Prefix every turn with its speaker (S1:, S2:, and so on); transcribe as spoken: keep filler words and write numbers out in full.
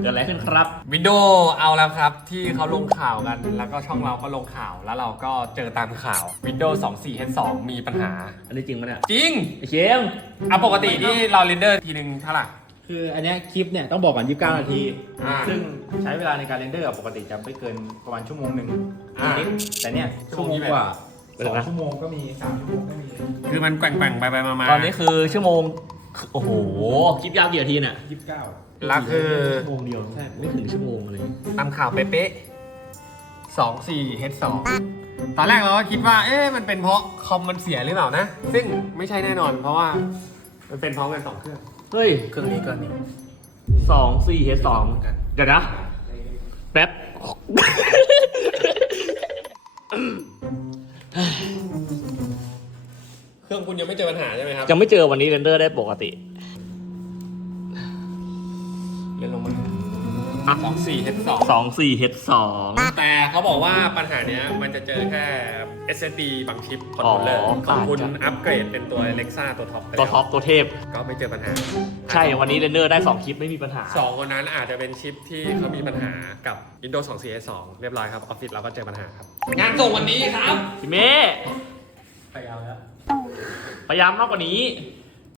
S1: กิดอะไรขึ้นครับ
S2: วินโดว์เอาแล้วครับที่เขาลงข่าวกันแล้วก็ช่องเราก็ลงข่าวแล้วเราก็เจอตามข่าว Windows สองสี่ เอช สอง มีปัญหา
S1: อันนี้จริงปะเนี่ย
S2: จริง
S1: ไอเชม
S2: อ่ะปกติที่เราเรนเดอร์ทีนึงเท่าไหร่
S3: คืออันเนี้ยคลิปเนี่ยต้องบอกก่อนยี่สิบเก้านาที
S2: อ่า
S3: ซึ่งใช้เวลาในการเรนเดอร์ปกติจะไม่เกินประมาณชั่วโมงหนึ่ง
S2: อ่า
S3: นิดๆแต่เนี่ยชั่วโมงกว่าสองชั่วโมงก็มีสามชั่วโมงก็มี
S2: คือมันแกว่งๆไปไปมาๆ
S1: ตอนนี้คือชั่วโมง โอ้โห คลิปยาวกี่นาทีเนี่ย
S3: ยี่สิบเก้า
S2: แล้วคือ
S1: ชั่วโมงเดียวใช่ไม่ถึงชั่วโมงเลย
S2: ตามข่าวเป๊ะๆ สองสี่ เอช สอง ตอนแรกเราก็คิดว่า เอ๊ะ มันเป็นเพราะคอมมันเสียหรือเปล่านะ ซึ่งไม่ใช่แน่นอน เพราะว่ามันเป็นพร้อมกันสองเครื่อง
S1: เฮ้ย
S2: เครื่องนี้ก็นี่
S1: สองสี่เฮดสองเดี๋ยวนะ แป๊บ
S2: เครื่องคุณยังไม่เจอปัญหาใช่ไหมครับ
S1: ยังไม่เจอวันนี้เรนเดอร์ได้ปกติ
S2: เล่นลงมาสองสี่ เอช สอง
S1: สองสี่เฮดสอง
S2: แต่เขาบอกว่าปัญหาเนี้ยมันจะเจอแค่ เอส เอส ดี บางชิปคอนโทรลเลอร์
S1: อ๋อ
S2: ของคุณ
S1: อาจจะ
S2: อัปเกรดเป็นตัว Alexa ตัวท็อปไป
S1: ตัวท็อป
S2: แล้ว
S1: ตัวเทพ
S2: ก็ไม่เจอปัญหา
S1: ใช่วันนี้เรนเดอร์ได้สองคลิปไม่มีปัญหา
S2: สองคนนั้นอาจจะเป็นชิปที่เขามีปัญหากับ Windows สองสี่ เอช สอง เรียบร้อยครับ ออฟฟิศเราก็เจอปัญหาครับ งานส่งวันนี้ครับ
S1: พี่เมย์
S3: พยายามแล้ว
S1: พยายามมากกว่านี้
S2: พ